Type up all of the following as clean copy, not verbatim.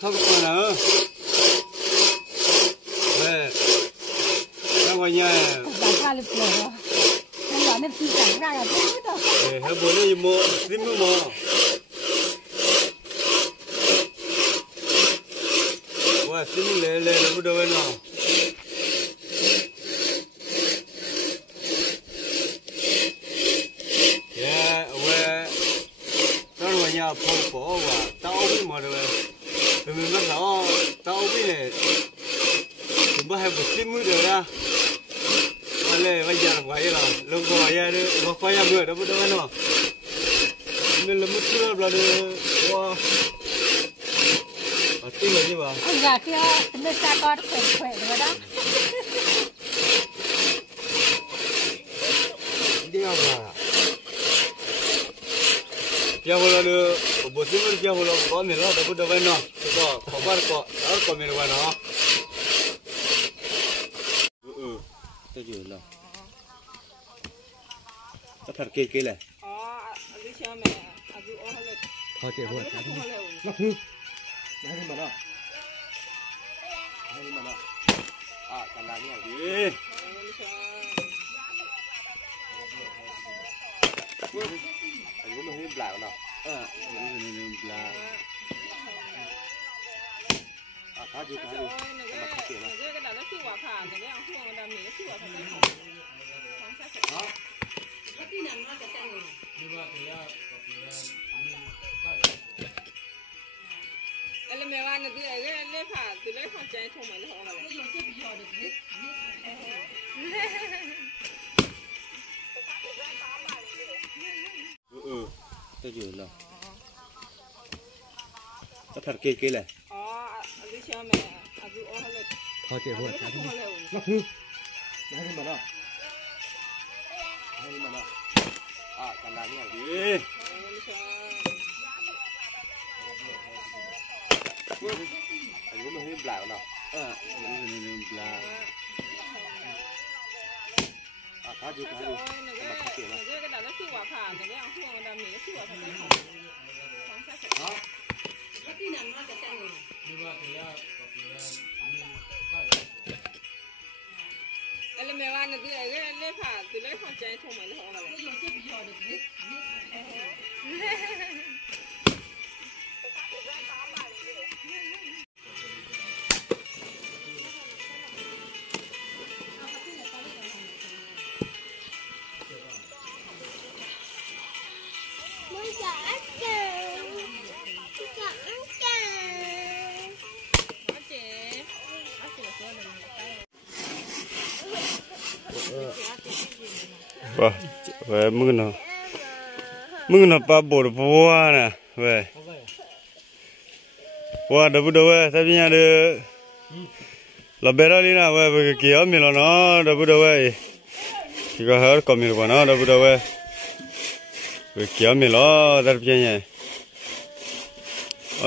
thóc con nữa về ra ngoài nhà để hai bố này mua xin mua wow xin lệ nó bắt đầu nào nhà phong phú và tao biết mà rồi từ mình bắt đầu tao biết này từ bữa hai bữa xin mới được ra mà lẽ bây giờ phải là lúc gọi ra đi mà phải làm người đó bắt đầu nào mình làm một chút là được wow à tin là gì vậy ông già kia nó xa con khỏe khỏe rồi đó đi đâu mà क्या बोला लो बोलते हैं क्या बोला कौन मिला तो कुछ दबाई ना तो खबर को और कौन मिला ना तो जो ना तो फर के ले अभी शाम में अभी और हले हाँ के हुआ क्या नहीं मना कल आने ये Anh có hơi blau nào? Blau. Cá gì? Mà cá gì nào? cái đó nó chưa quả phản, cái này không đam mê nó chưa quả phản. Đó. Cái này nó sẽ tăng. Anh mẹ bạn cái lấy phản, từ lấy phản trái thông mấy nó họ là. Tôi chịu nào. Có thật kia này. अभी शाम में अभी और हले हाँ के हुआ क्या नहीं मना कल आने ये anh có hơi blau nào? Blau. Cá gì? Mà cá gì nào? cái đó nó chưa quả phản, cái này không đam mê nó chưa quả phản. Đó. Cái này nó sẽ tăng. Anh mẹ bạn cái lấy phản, từ lấy phản trái thông mấy nó họ là. Vâng, về mưng nó ba bột bùa nè, về bùa đâu về, sao bây giờ là bé đó đi nào về cái kia mình là nó đâu về, chỉ có hết còn mình của nó đâu về, cái kia mình lo ra bây giờ,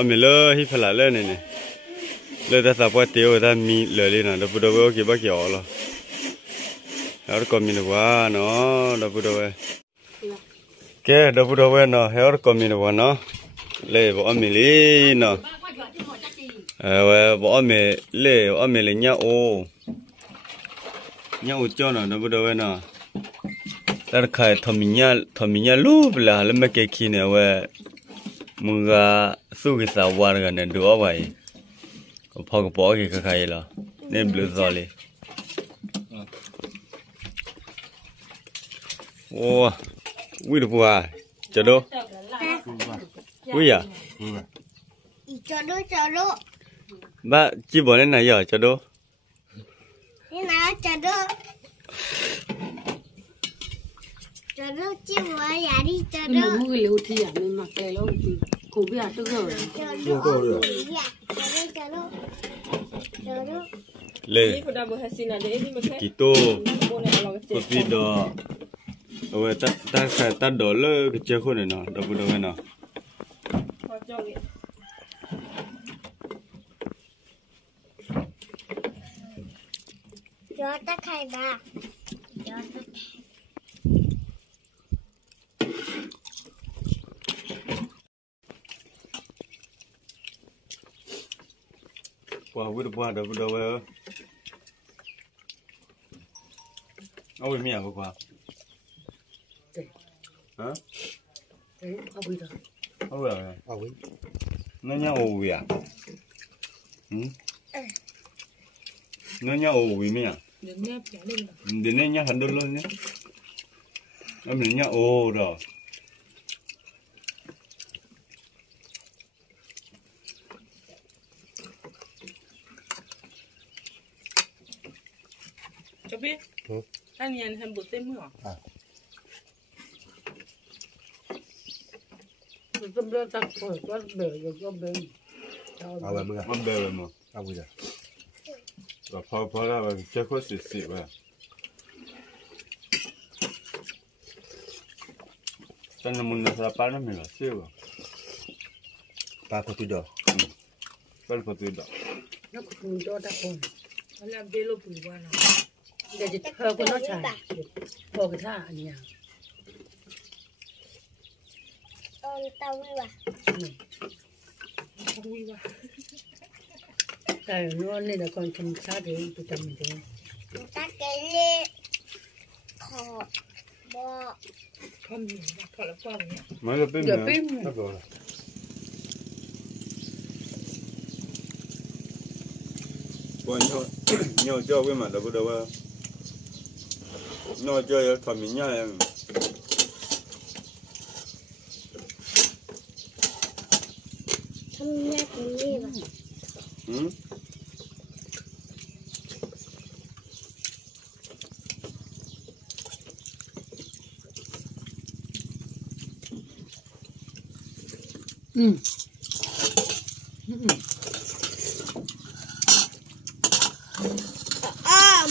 mình lơ hi phải lại lên này, lơ ta sắp qua tiêu ta mi lơ đi nào đâu về cái bác nhỏ rồi. Hãy comment vào nó đâu về cái đâu về nó hãy comment vào nó lấy bỏ mình đi nó bỏ mình lấy bỏ mình lấy nhau cho nó đâu về nó ta khai thầm nhá lúc là mấy cái kia này về mua cái số cái sao vào cái này được vậy có bỏ cái khai là nên blue rồi ô, quý được à? Chờ đâu? Quý à? Chờ đâu? Ba, chị bỏ lên này giờ, chờ đâu? Thế nào chờ đâu? Chờ đâu chị bỏ nhà đi chờ đâu? mình mua cái liều thì mình mặc cái lâu thì cũng biết tôi rồi Chờ đâu? Lê, chị tô, có gì đó. Ôi ta đổ lơ cái chơi khôn này nó đâu về nó cho ta khai ba cho ta qua với đâu ôi mẹ qua hả đấy không biết rồi ôi nó nhau ôi à nó nhau ôi mẹ Đừng nghe trả lên mà. đến đây nhau hẳn đôi luôn nhé em đến nhau ồ rồi Cho biết. Anh nhìn hem bột tem mưa. Tôi biết ta phải có bể rồi có bể con bè mà và phao ra và chơi có xịt vậy cho nên mình là ba nó mình là siêu ba phải đó ba phải đó nó cũng cho ta còn Nó làm bê lô bùi qua nào. để chỉ thơ của nó chảy thơ cái thà anh nhà tao đi Bùi qua. cái nó nên là con chăm sát để tụi chăm mình thôi ta cái lê khổ bò Không gì mà thật là con nhỉ. mới là bên giờ nữa phim còn nhau chơi với mà đâu nhau chơi thằng mình nhá em không nghe cái gì mà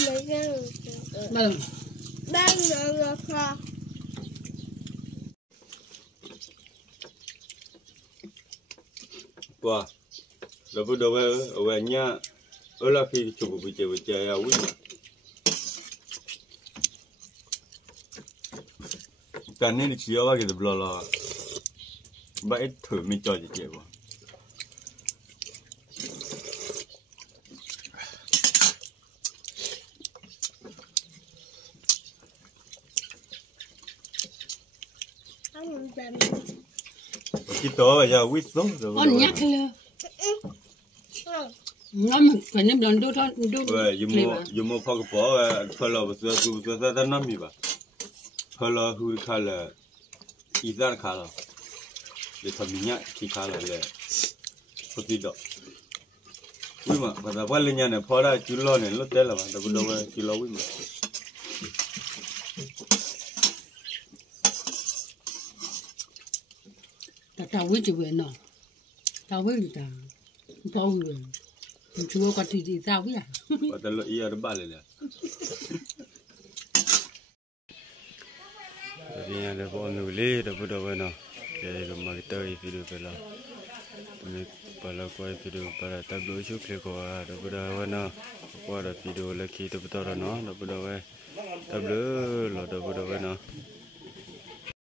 mấy cái vâng đang ngồi kho qua đâu ở nhà ở là khi chụp buổi chơi à quý cái này chỉ có cái đó là vậy thử mình cho chị vào cái đó bây giờ quý số rồi con nhắc lên nó phải nếm lần đôi thôi vậy dùng một phong cái bỏ phải là bây giờ năm mươi ba phải là hui khá là ít ra khá là để thằng mình nhá khi khá là có gì đó quý mà bây giờ quan lên nhà này phá ra chú lo này lót té là mà đâu chú lo quý mà tao với chị về nọ tao với người ta tao về chúa có thì tao biết à và tao lo ý ở ba lên nè thì nhà để bọn người đi đâu vậy nè để làm cái tới video về là mình phải là quay video phải là tập đối chút cái của đâu vậy nè qua là video là khi đâu đó nó đâu vậy tập nữa là đâu vậy nè